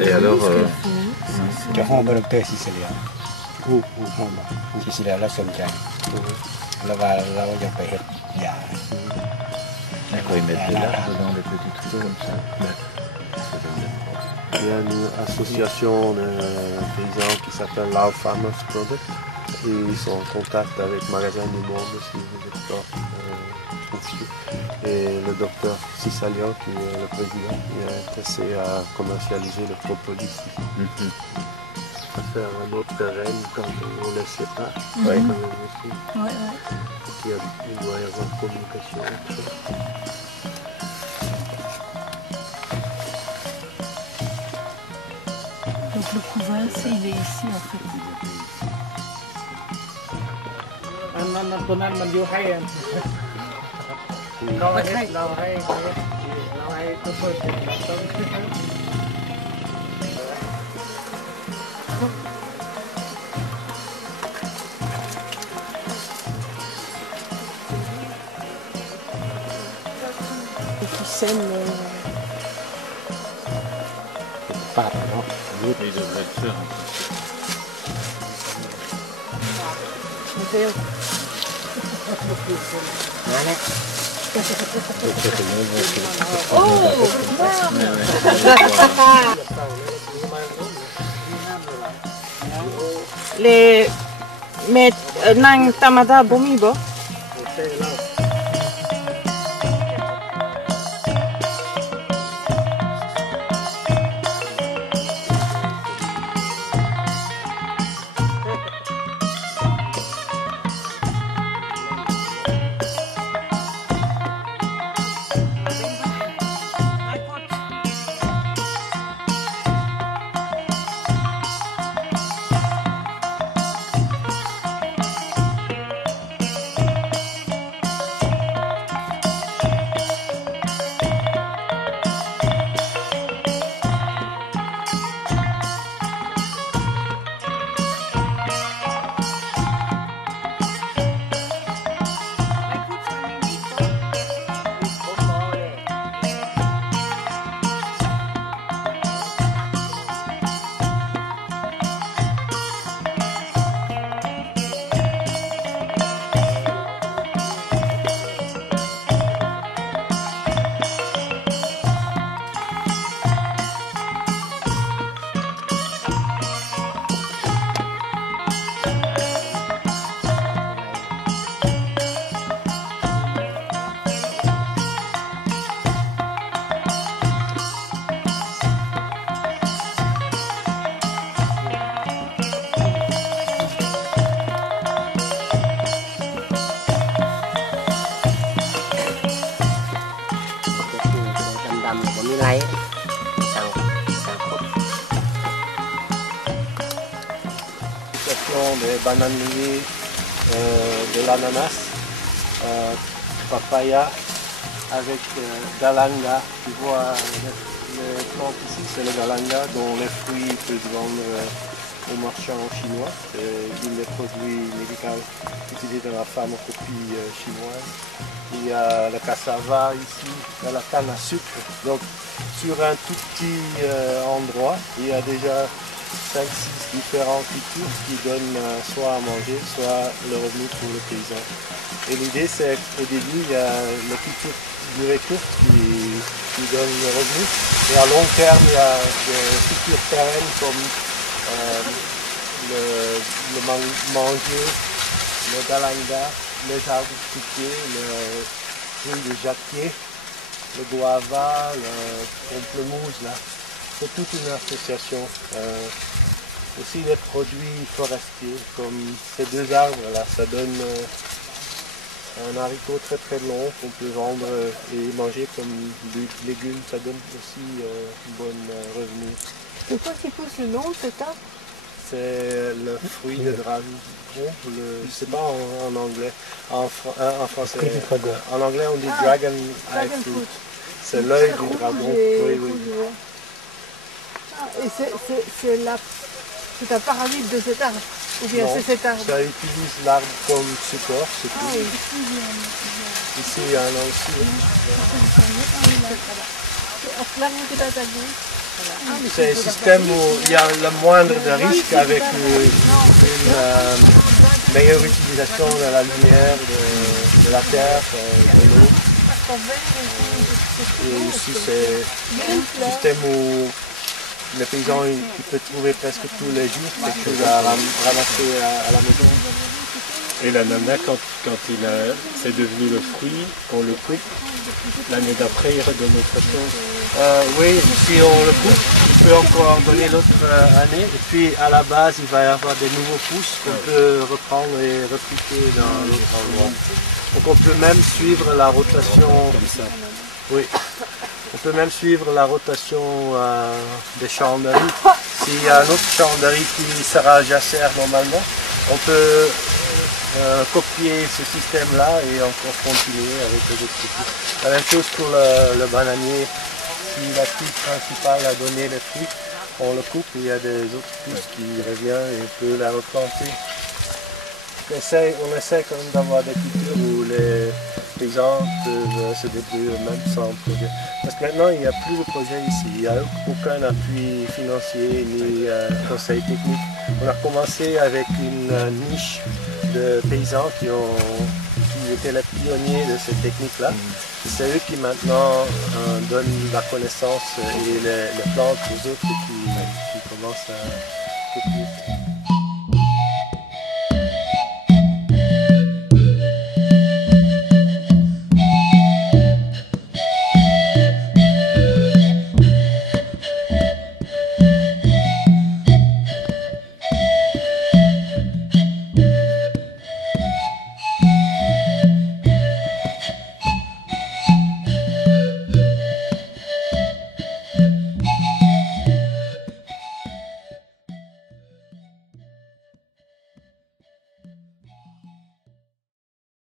Et alors,จะห้องดร.ซิซิเลียห้องซิซิเลียแล้วสนใจแล้วว่าเราจะไปเฮ็ดยา quand ils mettent de l'herbe dans les petits trucs comme ça. Il y a une association de paysans qui s'appelle Lao Farmers Product et ils sont en contact avec Magasin du Monde si vous êtes pas confié. Et le docteur Cisalio, qui est le président, il a intéressé à commercialiser le propolis ici. À faire un autre terrain quand on ne le sait pas. Ouais. Quand même aussi. Il doit y avoir communication. Donc le couvain, il est ici en fait. ตัวนั้นมันอยู่ให้เราให้ทุกคนต้อง Qui sème. Pas, non. Ils devraient le faire. Les met nang tamada bomi bo. Des bananiers, de l'ananas, papaya avec galanga. Tu vois les plantes ici, c'est le galanga dont les fruits peuvent se vendre aux marchands chinois. C'est une des produits médicaux utilisés dans la pharmacopée chinoise. Il y a le cassava ici, il y a la canne à sucre. Donc sur un tout petit endroit, il y a déjà 5-6 différentes cultures qui donnent soit à manger, soit le revenu pour le paysan. Et l'idée c'est qu'au début il y a la culture durée courte qui donne le revenu. Et à long terme il y a des cultures pérennes comme le mangue, le galanga, les arbres fruitiers, le fruit de jacquier, le guava, le pamplemousse là. C'est toute une association. Aussi des produits forestiers, comme ces deux arbres là, ça donne un haricot très très long qu'on peut vendre et manger comme légumes, ça donne aussi un bon revenu. C'est quoi qui pousse le long de cet arbre? C'est le fruit de dragon, je ne sais pas en anglais, en français. En anglais on dit dragon eye fruit. C'est l'œil du dragon. Oui, oui. Et c'est un parasite de cet arbre? Ou bien c'est cet arbre? Ça utilise l'arbre comme support, c'est tout. Oui. Ici il y en a aussi. L'arbre que tu as attaqué. C'est un système où il y a le moindre de risque avec une meilleure utilisation de la lumière, de la terre, de l'eau. Et ici, c'est un système où le paysan il peut trouver presque tous les jours quelque chose à ramasser à la maison. Et l'ananas, quand c'est devenu le fruit, qu'on le coupe, l'année d'après, il redonne autre chose. Oui, si on le coupe, il peut encore en donner l'autre année. Et puis à la base, il va y avoir des nouveaux pousses qu'on peut reprendre et repiquer dans l'autre endroit. Donc on peut même suivre la rotation. Comme ça. Oui. On peut même suivre la rotation des champs de riz. S'il y a un autre champ de riz qui sera jacère normalement, on peut copier ce système-là et encore continuer avec les autres cultures. La même chose pour le bananier. Si la tige principale a donné les fruits, on le coupe et il y a des autres pousses qui reviennent et on peut la replanter. On essaie quand même d'avoir des cultures où les paysans peuvent se débrouiller eux-mêmes sans projet. Parce que maintenant, il n'y a plus de projet ici. Il n'y a aucun appui financier ni conseil technique. On a commencé avec une niche de paysans qui étaient les pionniers de cette technique-là. C'est eux qui maintenant donnent la connaissance et les plantes aux autres qui commencent à copier.